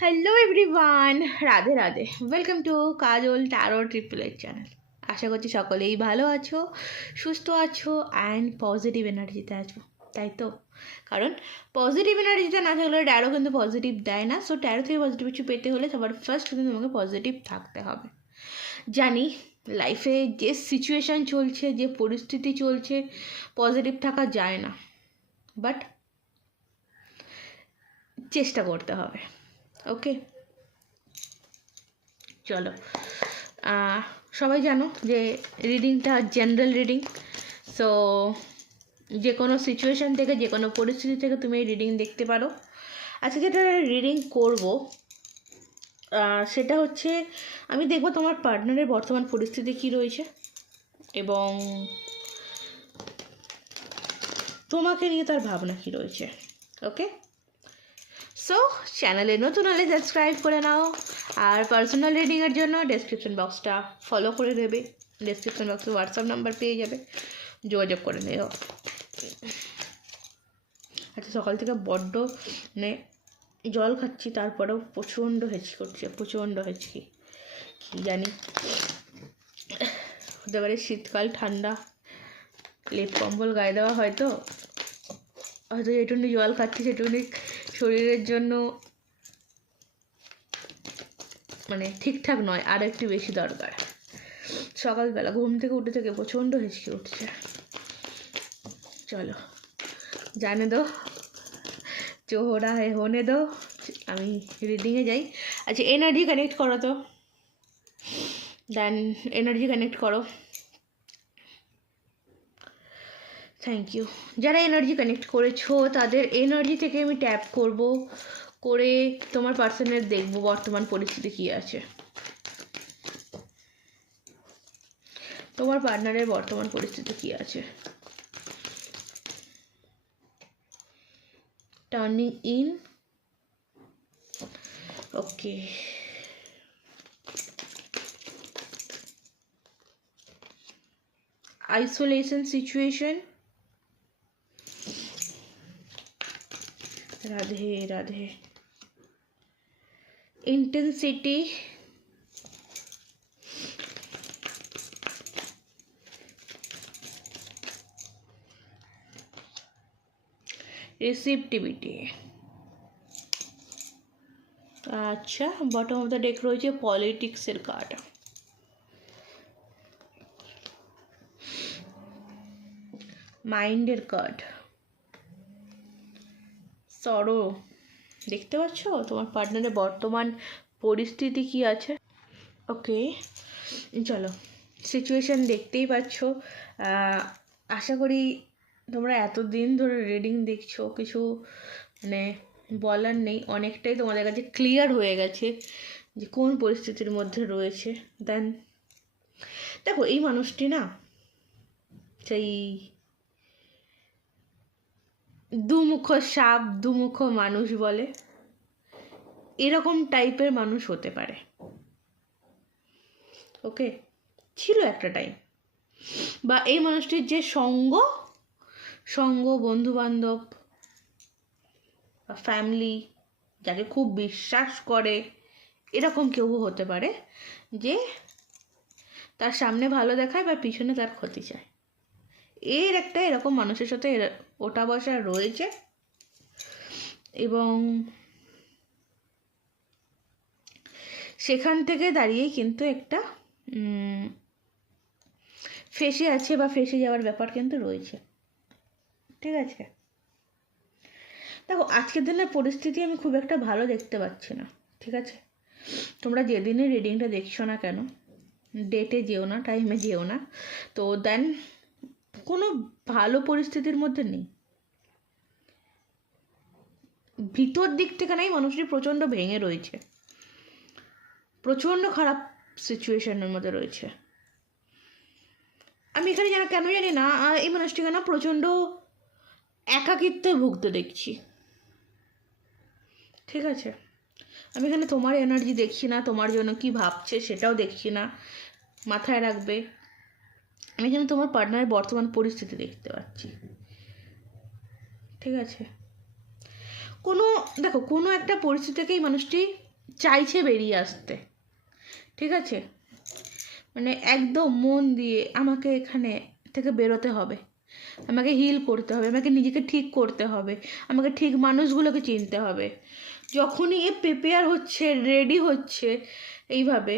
Hello everyone Radhe Radhe. Welcome to Kajal tarot triple eight channel আশা করছি সকলেই ভালো আছো, সুস্থ আছো অ্যান্ড পজিটিভ এনার্জিতে আছো। তাই তো? কারণ পজিটিভ এনার্জিতে না থাকলে ট্যারো কিন্তু পজিটিভ দেয় না। সো ট্যারো থেকে পজিটিভ কিছু পেতে হলে সবার ফার্স্ট কিন্তু তোমাকে পজিটিভ থাকতে হবে। জানি লাইফে যে সিচুয়েশান চলছে, যে পরিস্থিতি চলছে পজিটিভ থাকা যায় না। বাট চেষ্টা করতে হবে। ওকে। চলো। সবাই জানো যে রিডিংটা জেনারেল রিডিং সো যে কোনো সিচুয়েশান থেকে, যে কোনো পরিস্থিতি থেকে তুমি এই রিডিং দেখতে পারো। আজকে যেটা রিডিং করব সেটা হচ্ছে আমি দেখব তোমার পার্টনারের বর্তমান পরিস্থিতি কী রয়েছে এবং তোমাকে নিয়ে তার ভাবনা কী রয়েছে ওকে সো চ্যানেলে নতুন হলে সাবস্ক্রাইব করে নাও আর পার্সোনাল রিডিংয়ের জন্য ডেসক্রিপশন বক্সটা ফলো করে দেবে। ডেসক্রিপশন বক্সে হোয়াটসঅ্যাপ নাম্বার পেয়ে যাবে। যোগাযোগ করে নিও। আচ্ছা সকাল থেকে বড্ড মানে জল খাচ্ছি, তারপরেও প্রচণ্ড হেঁচকি করছে, প্রচণ্ড হেঁচকি। কী জানি? হতে পারে শীতকাল, ঠান্ডা, লেপ কম্বল গায়ে দেওয়া হয়তো হয়তো যেটুকুনি জল খাচ্ছি, সেটুকুনি শরীরের জন্য মানে ঠিকঠাক নয়, আর একটু বেশি দরকার। সকালবেলা ঘুম থেকে উঠে থেকে প্রচণ্ড হেঁচকে উঠছে। চলো, জানে দো, চোহরা হে হনে দো, আমি রিডিংয়ে যাই। আচ্ছা এনার্জি কানেক্ট করো তো। দেন এনার্জি কানেক্ট করো। থ্যাংক ইউ যারা এনার্জি কানেক্ট করেছ, তাদের এনার্জি থেকে আমি ট্যাপ করব, করে তোমার পার্সনের দেখব বর্তমান পরিস্থিতি কী আছে। তোমার পার্টনারের বর্তমান পরিস্থিতি কী আছে। Turning in okay isolation situation. Radhe Radhe intensity receptivity আচ্ছা বটম অফ দ্য ডেক রয়েছে পলিটিক্সের কার্ড মাইন্ডের কার্ড সরো দেখতে পাচ্ছ? তোমার পার্টনারের বর্তমান পরিস্থিতি কি আছে? ওকে চলো। সিচুয়েশান দেখতেই পাচ্ছ। আশা করি তোমরা এতদিন ধরে রিডিং দেখছ, কিছু মানে বলার নেই। অনেকটাই তোমাদের কাছে ক্লিয়ার হয়ে গেছে যে কোন পরিস্থিতির মধ্যে রয়েছে। দেন দেখো, এই মানুষটি না, সেই দুমুখ সাপ, দুমুখ মানুষ বলে। এরকম টাইপের মানুষ হতে পারে। ওকে ছিল একটা টাইম বা এই মানুষটির যে সঙ্গ সঙ্গ বন্ধু বান্ধব বা ফ্যামিলি যাকে খুব বিশ্বাস করে, এরকম কেউ হতে পারে যে তার সামনে ভালো দেখায় বা পিছনে তার ক্ষতি চায়। এর একটা এরকম মানুষের সাথে ওঠা বসা রয়েছে। এবং সেখান থেকে দাঁড়িয়ে কিন্তু একটা ফেসে আছে বা ফেসে যাওয়ার ব্যাপার কিন্তু রয়েছে। ঠিক আছে? দেখো, আজকের দিনের পরিস্থিতি আমি খুব একটা ভালো দেখতে পাচ্ছি না। ঠিক আছে? তোমরা যেদিনে রিডিংটা দেখছ না কেন ডেটে যেও না টাইমে যেও না, তো দেন কোনো ভালো পরিস্থিতির মধ্যে নেই। ভিতর দিক থেকে নাই, মানুষটি প্রচণ্ড ভেঙে রয়েছে। প্রচণ্ড খারাপ সিচুয়েশনের মধ্যে রয়েছে। আমি এখানে জানা কেন জানি না এই মানুষটিকে না প্রচণ্ড একাকিত্বে ভুগতে দেখছি। ঠিক আছে? আমি এখানে তোমার এনার্জি দেখছি না, তোমার জন্য কি ভাবছে সেটাও দেখছি না, মাথায় রাখবে। আমি এখানে তোমার পার্টনারের বর্তমান পরিস্থিতি দেখতে পাচ্ছি। ঠিক আছে? কোনো, দেখো, কোনো একটা পরিস্থিতি থেকেই মানুষটি চাইছে বেরিয়ে আসতে, ঠিক আছে? মানে একদম মন দিয়ে আমাকে এখানে থেকে বেরোতে হবে। আমাকে হিল করতে হবে, আমাকে নিজেকে ঠিক করতে হবে, আমাকে ঠিক মানুষগুলোকে চিনতে হবে। যখনই এ প্রিপেয়ার হচ্ছে রেডি হচ্ছে, এইভাবে,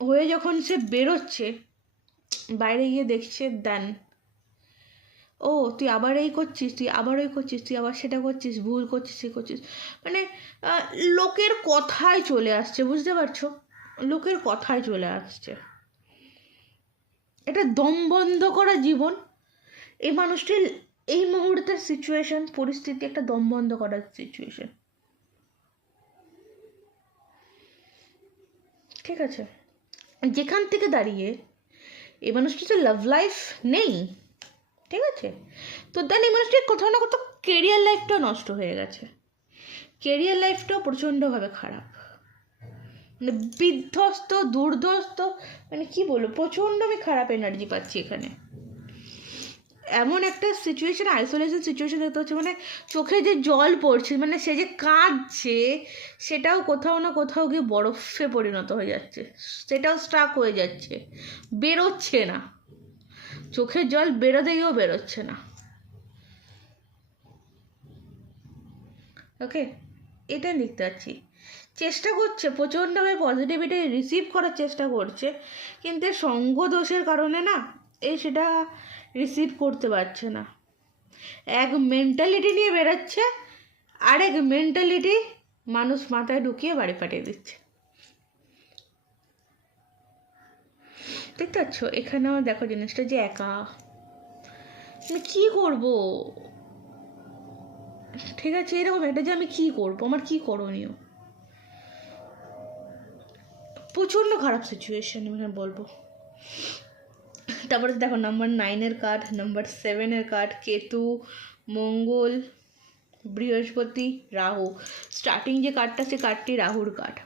হয়ে যখন সে বেরোচ্ছে, বাইরে গিয়ে দেখছে দেন ও, তুই আবার এই করছিস, তুই আবার ওই করছিস, তুই আবার সেটা করছিস, ভুল করছিস সে করছিস। মানে লোকের কথায় চলে আসছে, বুঝতে পারছ? লোকের কথায় চলে আসছে। এটা দম বন্ধ করা জীবন। এই মানুষটির, এই মুহূর্তের সিচুয়েশন পরিস্থিতি একটা দম বন্ধ করার সিচুয়েশন ঠিক আছে? যেখান থেকে দাঁড়িয়ে, এই মানুষটি তো লাভ লাইফ নেই। ঠিক আছে? তো দেন এই মানুষটির কোথাও না কোথাও কেরিয়ার লাইফটাও নষ্ট হয়ে গেছে। কেরিয়ার লাইফটাও প্রচণ্ডভাবে খারাপ। মানে বিধ্বস্ত, দুর্ধস্ত মানে কি বলব, প্রচণ্ড আমি খারাপ এনার্জি পাচ্ছি এখানে। এমন একটা সিচুয়েশন আইসোলেশন সিচুয়েশন দেখতে হচ্ছে মানে চোখে যে জল পড়ছে মানে সে যে কাঁদছে, সেটাও কোথাও না কোথাও গিয়ে বরফে পরিণত হয়ে যাচ্ছে। সেটাও স্টাক হয়ে যাচ্ছে। বেরোচ্ছে না। চোখের জল বেরোতে গিয়েও বেরোচ্ছে না। ওকে এটা লিখতে পারছি। চেষ্টা করছে, প্রচণ্ডভাবে পজিটিভিটি রিসিভ করার চেষ্টা করছে, কিন্তু সঙ্গ দোষের কারণে না এই সেটা রিসিভ করতে পারছে না। এক মেন্টালিটি নিয়ে বেরোচ্ছে, আরেক মেন্টালিটি মানুষ মাথায় ঢুকিয়ে বাড়ি পাঠিয়ে দিচ্ছে। দেখতে পাচ্ছ? এখানেও দেখো জিনিসটা যে একা। আমি কী করব? ঠিক আছে, এরকম একটা যে আমি কী করব? আমার কী করণীয়? প্রচণ্ড খারাপ সিচুয়েশন আমি এখানে বলব। তারপরে দেখো নাম্বার নাইনের কার্ড নাম্বার সেভেনের কার্ড কেতু, মঙ্গল, বৃহস্পতি, রাহু। স্টার্টিং যে কার্ডটা সে কার্ডটি রাহুর কার্ড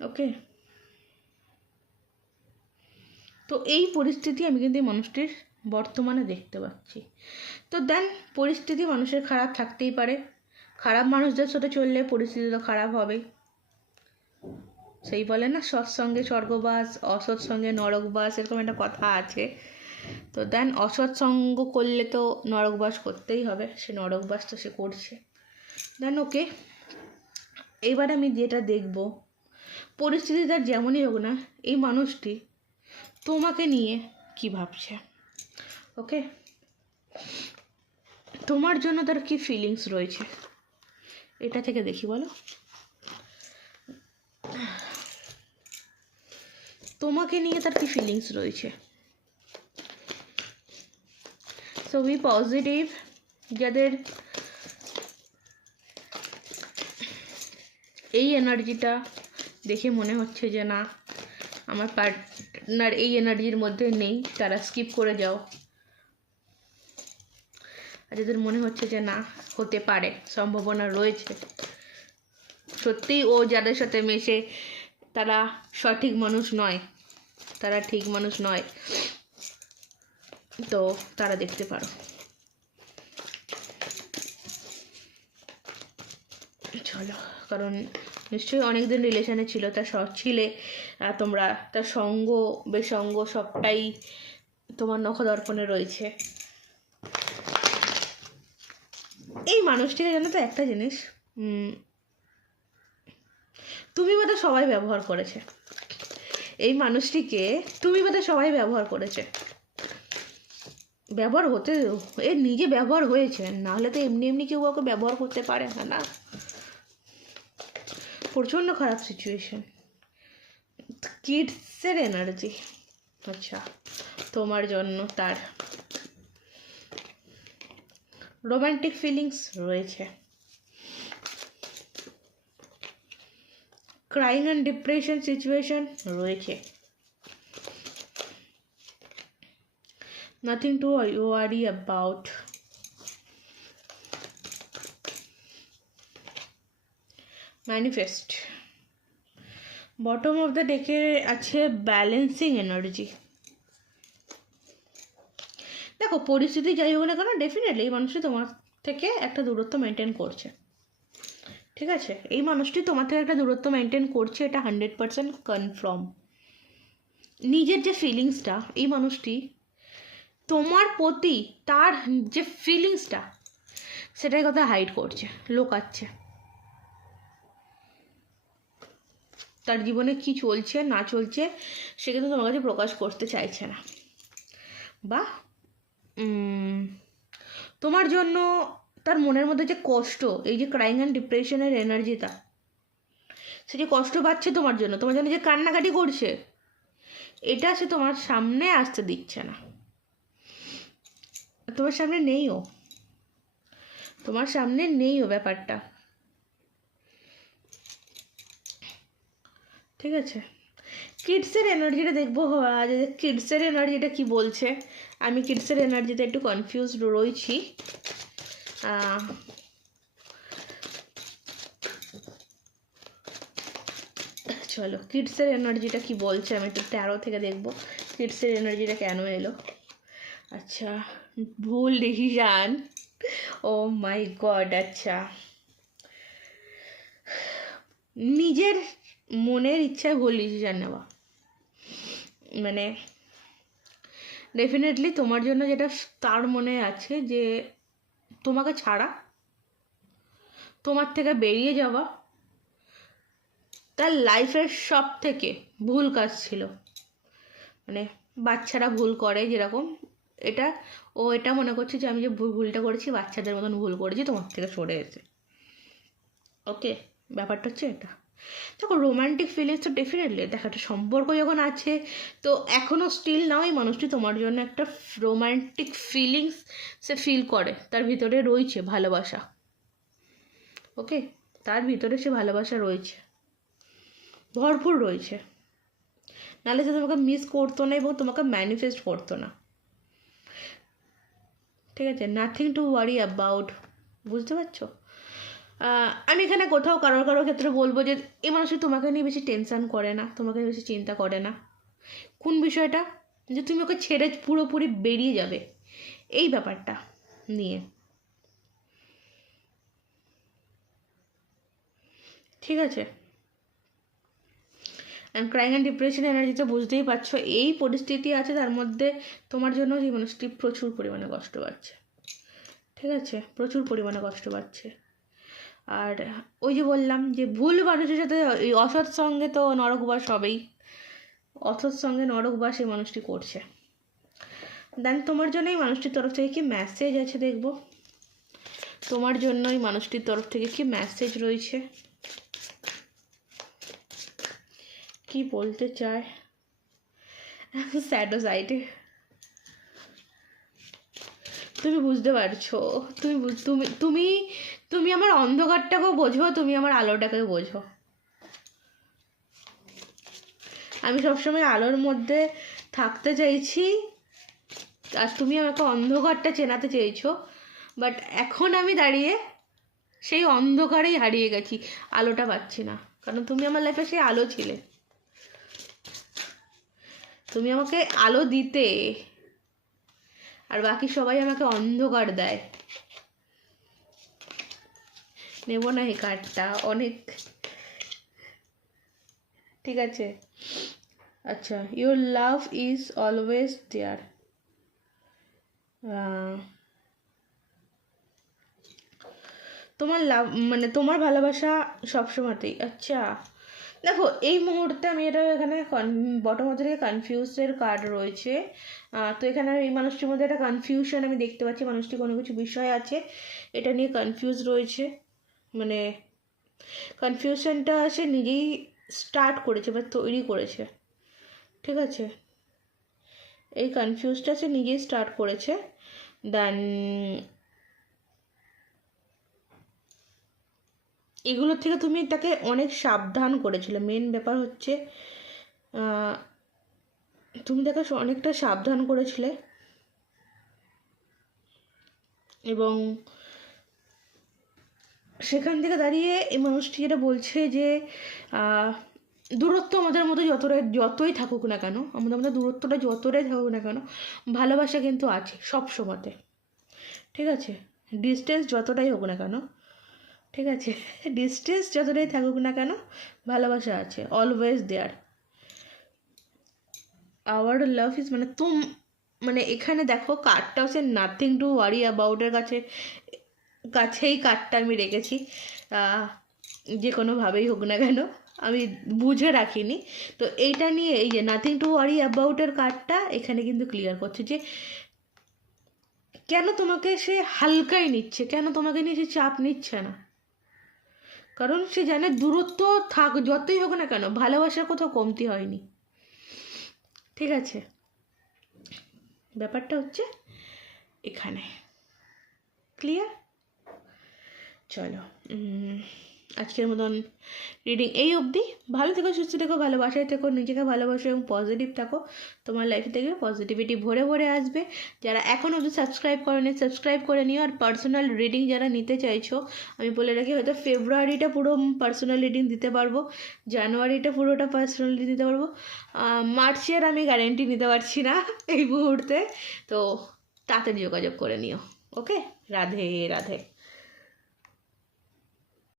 ওকে তো এই পরিস্থিতি আমি কিন্তু এই মানুষটির বর্তমানে দেখতে পাচ্ছি। তো দেন পরিস্থিতি মানুষের খারাপ থাকতেই পারে। খারাপ মানুষদের সাথে চললে পরিস্থিতি তো খারাপ হবেই। সেই বলে না সৎসঙ্গে স্বর্গবাস, অসৎ সঙ্গে নরকবাস এরকম একটা কথা আছে। তো দেন অসৎসঙ্গ করলে তো নরকবাস করতেই হবে, সে নরকবাস তো সে করছে। দেন ওকে, এবার আমি যেটা দেখব, পরিস্থিতি তার যেমনই হোক না, এই মানুষটি তোমাকে নিয়ে কি ভাবছে? ওকে তোমার জন্য তার কি ফিলিংস রয়েছে? এটা থেকে দেখি, বলো। তোমাকে নিয়ে তার কি ফিলিংস রয়েছে? সো বি পজিটিভ যাদের এই এনার্জিটা দেখে মনে হচ্ছে যে, না, আমার পার্টনার এই এনার্জির মধ্যে নেই, তারা স্কিপ করে যাও। আর যাদের মনে হচ্ছে যে না, হতে পারে, সম্ভাবনা রয়েছে। সত্যিই ও যাদের সাথে মেশে, তারা সঠিক মানুষ নয়। তারা ঠিক মানুষ নয়। তো তারা দেখতে পারো। চলো, কারণ নিশ্চয়ই অনেকদিন রিলেশনে ছিল তার স- ছিলে তোমরা তার সঙ্গ, বেসঙ্গ সবটাই তোমার নখদর্পণে রয়েছে। এই মানুষটিকে জানো তো একটা জিনিস তুমি বোধহয় সবাই ব্যবহার করেছে। এই মানুষটিকে তুমি বোধহয় সবাই ব্যবহার করেছে। ব্যবহার হতে, এ নিজে ব্যবহার হয়েছে, নাহলে তো এমনি এমনি কেউ ওকে ব্যবহার করতে পারে না? প্রচণ্ড খারাপ সিচুয়েশন কিডসের এনার্জি আচ্ছা তোমার জন্য তার রোমান্টিক ফিলিংস রয়েছে। ক্রাইং অ্যান্ড ডিপ্রেশন সিচুয়েশন রয়েছে। Nothing to worry about manifest bottom of the ডেকে আছে ব্যালেন্সিং এনার্জি দেখো, পরিস্থিতি যাই হোক না কেন ডেফিনেটলি এই মানুষই তোমার থেকে একটা দূরত্ব মেনটেন করছে। ঠিক আছে? এই মানুষটি তোমার থেকে একটা দূরত্ব মেনটেন করছে, এটা হান্ড্রেড পারসেন্ট কনফার্ম নিজের যে ফিলিংসটা এই মানুষটি তোমার প্রতি তার যে ফিলিংসটা সেটাই কথা হাইড করছে, লোকাচ্ছে। তার জীবনে কি চলছে, না চলছে, সে কিন্তু তোমার কাছে প্রকাশ করতে চাইছে না। বা তোমার জন্য তার মনের মধ্যে যে কষ্ট, এই যে ক্রাইং অ্যান্ড ডিপ্রেশনের এনার্জিটা সে যে কষ্ট পাচ্ছে তোমার জন্য তোমার জন্য যে কান্নাকাটি করছে, এটা সে তোমার সামনে আসতে দিচ্ছে না। তোমার সামনে নেইও। তোমার সামনে নেইও ব্যাপারটা। ঠিক আছে? কিডসের এনার্জিটা দেখব, আজ কিডসের এনার্জিটা কি বলছে? আমি কিডসের এনার্জিতে একটু কনফিউজ রয়েছি। চলো কিডসের এনার্জিটা কি বলছে আমি একটু তেরো থেকে দেখব। কিডসের এনার্জিটা কেন এলো? আচ্ছা ভুল ডিসিশান ও মাই গড আচ্ছা। নিজের মনের ইচ্ছায় ভুল ডিসিশান নেওয়া। মানে ডেফিনেটলি তোমার জন্য যেটা তার মনে আছে যে তোমাকে ছাড়া, তোমার থেকে বেরিয়ে যাওয়া, তার লাইফের সব থেকে ভুল কাজ ছিল। মানে বাচ্চারা ভুল করে যেরকম, এটা ও এটা মনে করছে যে আমি যে ভুল, ভুলটা করেছি, বাচ্চাদের মতন ভুল করেছি, তোমার থেকে সরে এসে। ওকে ব্যাপারটা হচ্ছে এটা। দেখো রোমান্টিক ফিলিংস তো ডেফিনেটলি দেখো, একটা সম্পর্ক যখন আছে, তো এখনও স্টিল নাও এই মানুষটি তোমার জন্য একটা রোমান্টিক ফিলিংস সে ফিল করে, তার ভিতরে রয়েছে ভালোবাসা। ওকে তার ভিতরে সে ভালোবাসা রয়েছে। ভরপুর রয়েছে। নাহলে সে তোমাকে মিস করতো না এবং তোমাকে ম্যানিফেস্ট করতো না। ঠিক আছে? নাথিং টু ওয়ারি অ্যাবাউট বুঝতে পারছ? আমি এখানে কোথাও কারোর কারোর ক্ষেত্রে বলব যে, এই মানুষটি তোমাকে নিয়ে বেশি টেনশান করে না, তোমাকে নিয়ে বেশি চিন্তা করে না। কোন বিষয়টা? যে তুমি ওকে ছেড়ে পুরোপুরি বেরিয়ে যাবে। এই ব্যাপারটা নিয়ে। ঠিক আছে? অ্যান্ড অ্যান্ড ডিপ্রেশন এনার্জি তো বুঝতেই পারছ, এই পরিস্থিতি আছে, তার মধ্যে তোমার জন্য সেই মানুষটি প্রচুর পরিমাণে কষ্ট পাচ্ছে। ঠিক আছে? প্রচুর পরিমাণে কষ্ট পাচ্ছে। আর ওই যে বললাম যে ভুল মানুষের সাথে এই অসৎ সঙ্গে তো নরকবাস হবেই। অসৎ সঙ্গে নরকবাস এই মানুষটি করছে। দেন তোমার জন্য এই মানুষটির তরফ থেকে কি মেসেজ আছে দেখব? তোমার জন্য এই মানুষটির তরফ থেকে কি মেসেজ রয়েছে? কি বলতে চায়? স্যাডো সাইডে তুমি বুঝতে পারছ। তুমি তুমি তুমি তুমি আমার অন্ধকারটাকেও বোঝো, তুমি আমার আলোটাকেও বোঝো। আমি সবসময় আলোর মধ্যে থাকতে চাইছি, আর তুমি আমাকে অন্ধকারটা চেনাতে চেয়েছো বাট এখন আমি দাঁড়িয়ে সেই অন্ধকারেই হারিয়ে গেছি, আলোটা পাচ্ছি না। কারণ তুমি আমার লাইফে সেই আলো ছিলে। তুমি আমাকে আলো দিতে আর বাকি সবাই আমাকে অন্ধকার দেয়। নেব না এই কার্ডটা, অনেক। ঠিক আছে। আচ্ছা your love is always there তোমার লাভ মানে তোমার ভালোবাসা সবসময়তেই। আচ্ছা। দেখো, এই মুহূর্তে আমি এটা এখানে বটম থেকে কনফিউজের কার্ড রয়েছে। তো এখানে এই মানুষটির মধ্যে একটা কনফিউশন আমি দেখতে পাচ্ছি, মানুষটি কোনো কিছু বিষয় আছে, এটা নিয়ে কনফিউজ রয়েছে। মানে কনফিউশনটা সে নিজেই স্টার্ট করেছে বা তৈরি করেছে। ঠিক আছে? এই কনফিউজটা সে নিজেই স্টার্ট করেছে। দেন এগুলোর থেকে তুমি তাকে অনেক সাবধান করেছিলে। মেন ব্যাপার হচ্ছে তুমি তাকে অনেকটা সাবধান করেছিলে। এবং সেখান থেকে দাঁড়িয়ে এই মানুষটি যেটা বলছে যে দূরত্ব আমাদের মধ্যে যতটাই, যতই থাকুক না কেন, আমাদের মধ্যে দূরত্বটা যতটাই থাকুক না কেন, ভালোবাসা কিন্তু আছে সব সময়তে ঠিক আছে? ডিস্টেন্স যতটাই হোক না কেন ঠিক আছে? ডিস্টেন্স যতটাই থাকুক না কেন, ভালোবাসা আছে always there our love is মানে তুম মানে এখানে দেখো কার্ডটা হচ্ছে নাথিং টু ওয়ারি অ্যাবাউটের কাছে, কাছেই কার্ডটা আমি রেখেছি। যে কোনোভাবেই হোক না কেন, আমি বুঝে রাখিনি। তো এইটা নিয়ে এই যে নাথিং টু ওয়ারি অ্যাবাউটের কার্ডটা এখানে কিন্তু ক্লিয়ার করছে যে, কেন তোমাকে সে হালকাই নিচ্ছে? কেন তোমাকে নিয়ে সে চাপ নিচ্ছে না? কারণ সে জানে দূরত্ব থাক, যতই হোক না কেন, ভালোবাসার কোথাও কমতি হয়নি। ঠিক আছে। ব্যাপারটা হচ্ছে এখানে। ক্লিয়ার চলো আজকের মতন রিডিং এই অবধি। ভালো থেকো, সুস্থ থেকো, ভালোবাসায় থেকো, নিজেকে ভালোবাসো এবং পজিটিভ থাকো। তোমার লাইফে থেকে পজিটিভিটি ভরে ভরে আসবে। যারা এখন অবধি সাবস্ক্রাইব করেনি সাবস্ক্রাইব করে নিও। আর পার্সোনাল রিডিং যারা নিতে চাইছো, আমি বলে রাখি, হয়তো ফেব্রুয়ারিটা পুরো পার্সোনাল রিডিং দিতে পারব। জানুয়ারিটা পুরোটা পার্সোনাল রিডিং দিতে পারব। মার্চের আমি গ্যারেন্টি নিতে পারছি না এই মুহূর্তে। তো তাড়াতাড়ি যোগাযোগ করে নিও। ওকে রাধে রাধে।